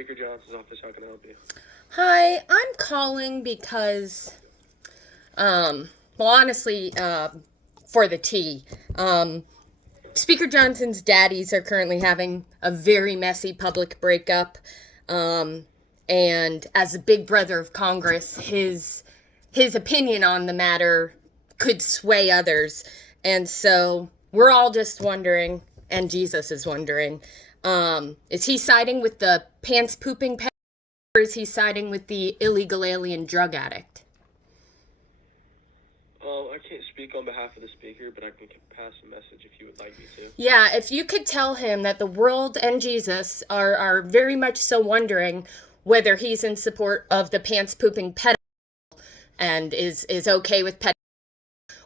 Speaker Johnson's office, how can I help you? Hi, I'm calling because, honestly, for the tea. Speaker Johnson's daddies are currently having a very messy public breakup. And as a big brother of Congress, his opinion on the matter could sway others. And so we're all just wondering, and Jesus is wondering, is he siding with the pants pooping pedophile, or is he siding with the illegal alien drug addict? I can't speak on behalf of the speaker, but I can pass a message if you would like me to. Yeah, if you could tell him that the world and Jesus are very much so wondering whether he's in support of the pants pooping pedophile and is okay with pedophile,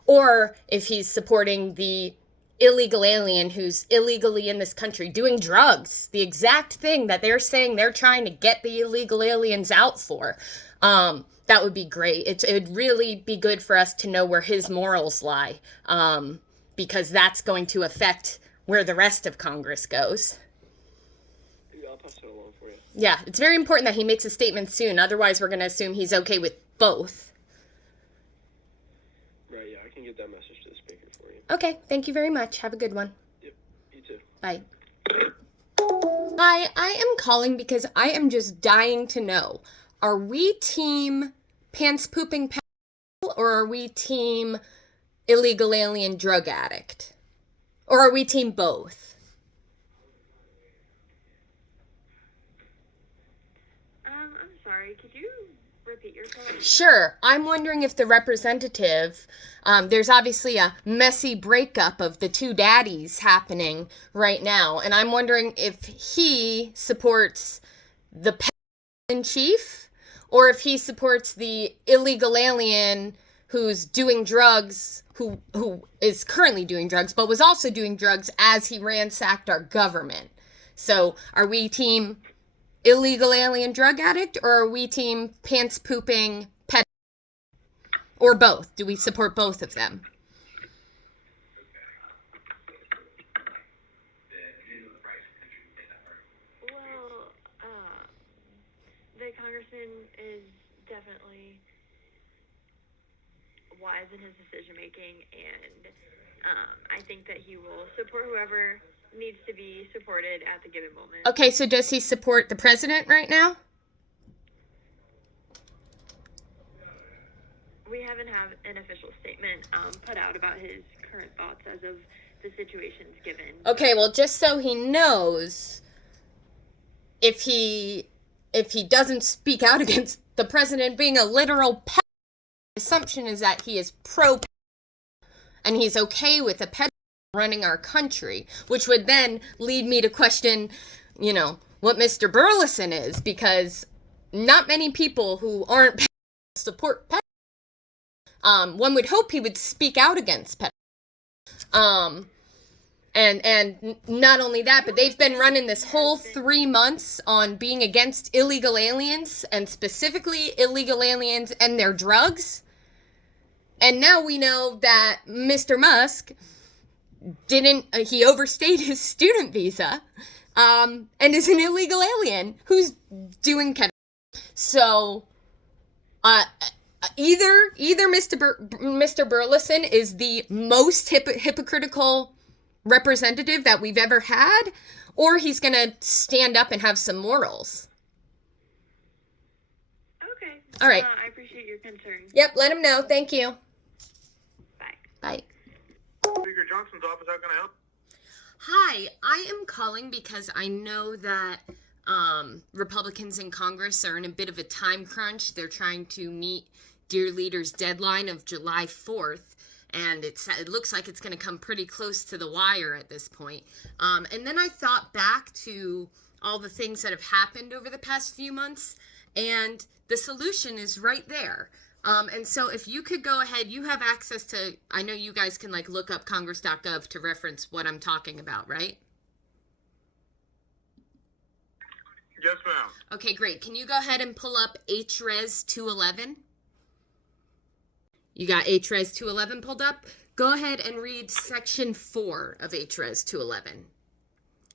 or if he's supporting the illegal alien who's illegally in this country doing drugs, the exact thing that they're saying they're trying to get the illegal aliens out for. That would be great. It'd really be good for us to know where his morals lie, because that's going to affect where the rest of Congress goes. Yeah, I'll pass it along for you. Yeah, it's very important that he makes a statement soon. Otherwise, we're going to assume he's okay with both. Right, yeah, I can get that message to the speaker for you. Okay, thank you very much. Have a good one. Yep, you too. Bye. Hi, I am calling because I am just dying to know. Are we team pants pooping pedophile, or are we team illegal alien drug addict? Or are we team both? I'm sorry, could you repeat yourself? Sure. I'm wondering if the representative, there's obviously a messy breakup of the two daddies happening right now, and I'm wondering if he supports the pedophile in chief, or if he supports the illegal alien who's doing drugs, who is currently doing drugs, but was also doing drugs as he ransacked our government. So are we team illegal alien drug addict, or are we team pants pooping pet, or both? Do we support both of them? Well, the congressman is definitely wise in his decision making, and I think that he will support whoever needs to be supported at the given moment. Okay, so does he support the president right now? We haven't have an official statement put out about his current thoughts as of the situations given. Okay, well, just so he knows, if he doesn't speak out against the president being a literal pedophile, the assumption is that he is pro and he's okay with a pedophile running our country, which would then lead me to question, what Mr. Burlison is, because not many people who aren't pedophiles support pedophiles. One would hope he would speak out against pedophiles. And not only that, but they've been running this whole 3 months on being against illegal aliens, and specifically illegal aliens and their drugs. And now we know that Mr. Musk he overstayed his student visa, and is an illegal alien who's doing ketamine. So, either Mr. Burleson is the most hypocritical representative that we've ever had, or he's gonna stand up and have some morals. Okay. All right. I appreciate your concern. Yep, let him know. Thank you. Bye. Bye. Speaker Johnson's office, how can I help? Hi, I am calling because I know that Republicans in Congress are in a bit of a time crunch. They're trying to meet Dear Leader's deadline of July 4th, and it looks like it's going to come pretty close to the wire at this point. And then I thought back to all the things that have happened over the past few months, and the solution is right there. And so if you could go ahead, you have access to, I know you guys can look up congress.gov to reference what I'm talking about, right? Yes, ma'am. Okay, great. Can you go ahead and pull up HRES 211? You got HRES 211 pulled up? Go ahead and read section 4 of HRES 211.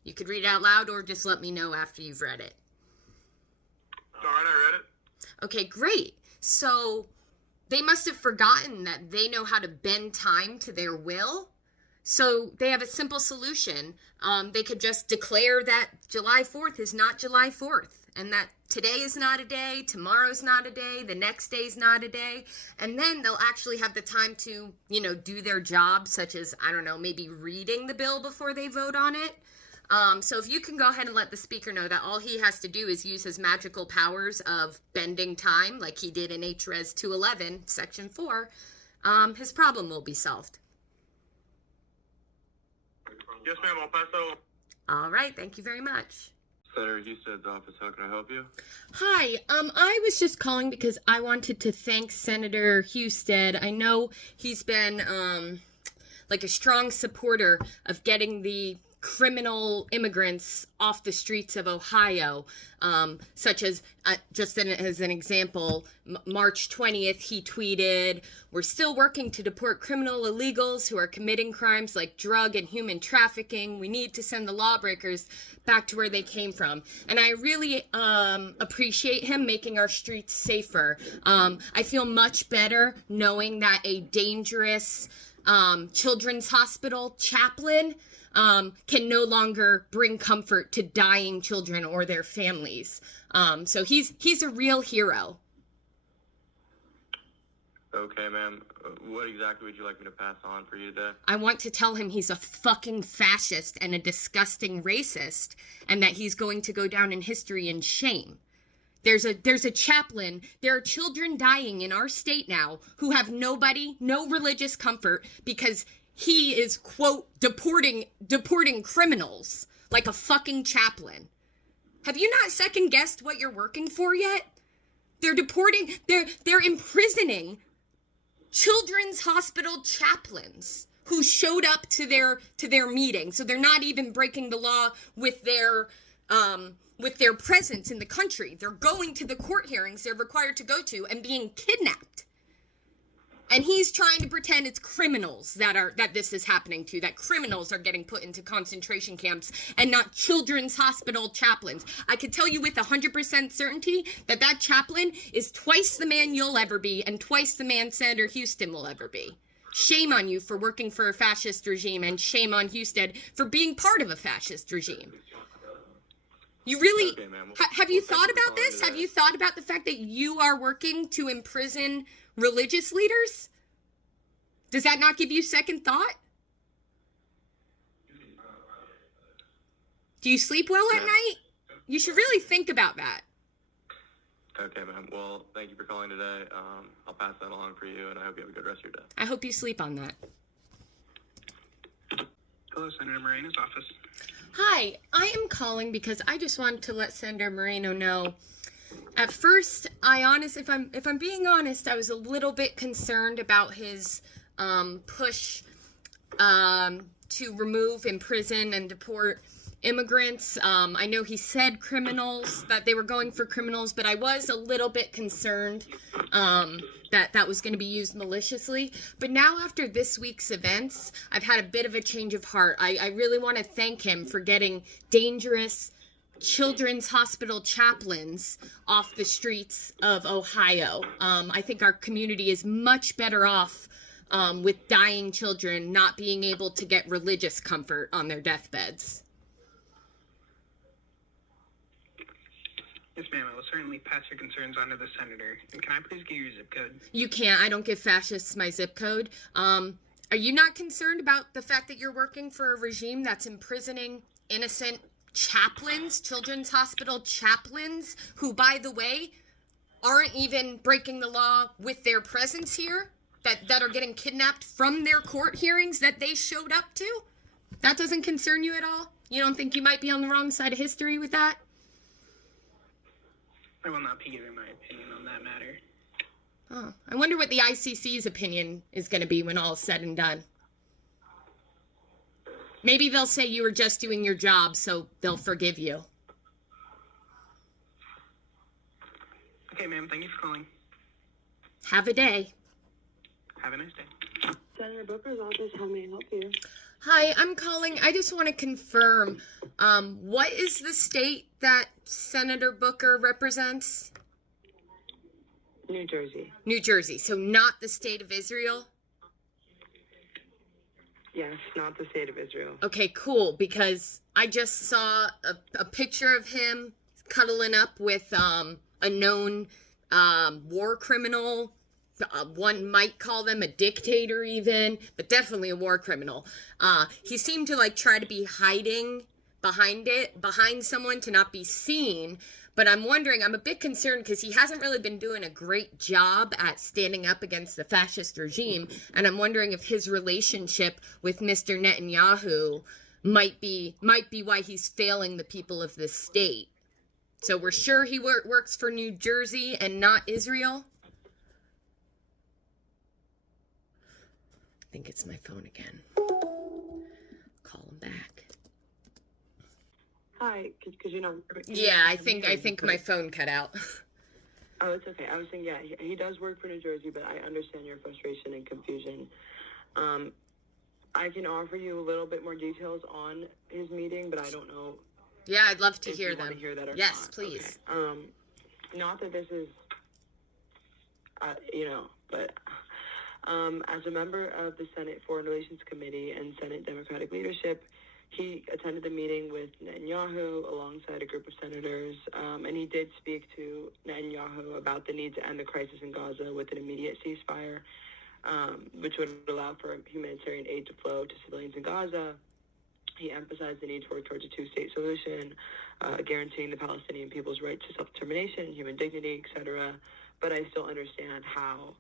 You could read it out loud or just let me know after you've read it. Okay, great. So they must have forgotten that they know how to bend time to their will. So they have a simple solution. They could just declare that July 4th is not July 4th, and that today is not a day, tomorrow's not a day, the next day's not a day, and then they'll actually have the time to, do their job, such as, I don't know, maybe reading the bill before they vote on it. So if you can go ahead and let the speaker know that all he has to do is use his magical powers of bending time, like he did in HRES 211, Section 4, his problem will be solved. Yes, ma'am. I'll pass that on. All right. Thank you very much. Senator Husted's office. How can I help you? Hi. I was just calling because I wanted to thank Senator Husted. I know he's been like a strong supporter of getting the criminal immigrants off the streets of Ohio, such as, as an example, March 20th, he tweeted, "We're still working to deport criminal illegals who are committing crimes like drug and human trafficking. We need to send the lawbreakers back to where they came from." And I really appreciate him making our streets safer. I feel much better knowing that a dangerous children's hospital chaplain can no longer bring comfort to dying children or their families. So he's a real hero. Okay, ma'am. What exactly would you like me to pass on for you today? I want to tell him he's a fucking fascist and a disgusting racist, and that he's going to go down in history in shame. There's a chaplain. There are children dying in our state now who have no religious comfort because he is, quote, deporting criminals like a fucking chaplain. Have you not second guessed what you're working for yet? They're imprisoning children's hospital chaplains who showed up to their meeting. So they're not even breaking the law with their presence in the country. They're going to the court hearings they're required to go to and being kidnapped. And he's trying to pretend it's criminals that this is happening to, that criminals are getting put into concentration camps and not children's hospital chaplains. I could tell you with 100% certainty that chaplain is twice the man you'll ever be and twice the man Senator Husted will ever be. Shame on you for working for a fascist regime, and shame on Husted for being part of a fascist regime. You really, Okay, ma'am. have you thought about this? Have you thought about the fact that you are working to imprison religious leaders? Does that not give you second thought? Do you sleep well at night? You should really think about that. Okay, ma'am. Well, thank you for calling today. I'll pass that along for you, and I hope you have a good rest of your day. I hope you sleep on that. Hello, Senator Moreno's office. Hi, I am calling because I just wanted to let Senator Moreno know. At first, if I'm being honest, I was a little bit concerned about his push to remove, imprison, and deport immigrants. I know he said criminals, that they were going for criminals, but I was a little bit concerned that was going to be used maliciously. But now, after this week's events, I've had a bit of a change of heart. I really want to thank him for getting dangerous children's hospital chaplains off the streets of Ohio. I think our community is much better off with dying children not being able to get religious comfort on their deathbeds. Yes, ma'am. I will certainly pass your concerns on to the senator. And can I please get your zip code? You can't. I don't give fascists my zip code. Are you not concerned about the fact that you're working for a regime that's imprisoning innocent chaplains, children's hospital chaplains, who, by the way, aren't even breaking the law with their presence here, that are getting kidnapped from their court hearings that they showed up to? That doesn't concern you at all? You don't think you might be on the wrong side of history with that? I will not be giving my opinion on that matter. Oh, I wonder what the ICC's opinion is going to be when all is said and done. Maybe they'll say you were just doing your job, so they'll forgive you. Okay, ma'am. Thank you for calling. Have a day. Have a nice day. Senator Booker's office, how may I help you? Hi, I'm calling. I just want to confirm, what is the state that Senator Booker represents? New Jersey. New Jersey. So not the state of Israel? Yes, not the state of Israel. Okay, cool, because I just saw a picture of him cuddling up with a known war criminal. One might call them a dictator even, but definitely a war criminal. He seemed to like try to be hiding behind someone to not be seen. But I'm wondering, I'm a bit concerned because he hasn't really been doing a great job at standing up against the fascist regime. And I'm wondering if his relationship with Mr. Netanyahu might be why he's failing the people of this state. So we're sure he works for New Jersey and not Israel? I think it's my phone again. Call him back. Hi, could you not? Yeah, I think my phone cut out. Oh, it's okay. I was saying, yeah, he does work for New Jersey, but I understand your frustration and confusion. I can offer you a little bit more details on his meeting, but I don't know. Yeah, I'd love to if hear you them. want to hear that or yes, not. please. Okay. Not that this is, but as a member of the Senate Foreign Relations Committee and Senate Democratic leadership, he attended the meeting with Netanyahu alongside a group of senators, and he did speak to Netanyahu about the need to end the crisis in Gaza with an immediate ceasefire, which would allow for humanitarian aid to flow to civilians in Gaza. He emphasized the need to work towards a two-state solution, guaranteeing the Palestinian people's right to self-determination, human dignity, etc. But I still understand how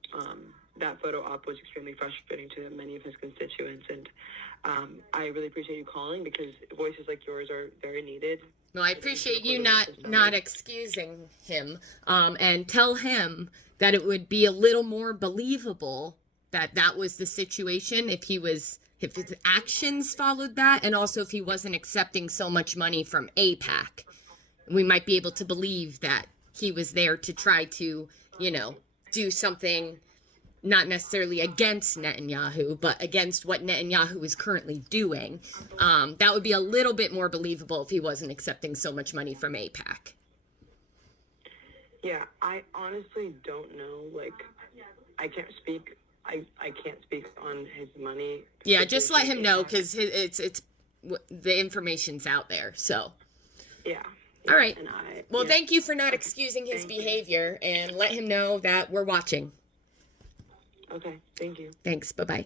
that photo op was extremely frustrating to many of his constituents. And I really appreciate you calling because voices like yours are very needed. No, I appreciate you not excusing him, and tell him that it would be a little more believable that was the situation if his actions followed that, and also if he wasn't accepting so much money from AIPAC. We might be able to believe that he was there to try to, do something not necessarily against Netanyahu, but against what Netanyahu is currently doing. That would be a little bit more believable if he wasn't accepting so much money from AIPAC. Yeah, I honestly don't know. I can't speak. I can't speak on his money. Yeah, just let him know because it's the information's out there. So. Yeah. All right. Well, thank you for not excusing his behavior, and let him know that we're watching. Okay, thank you. Thanks. Bye-bye.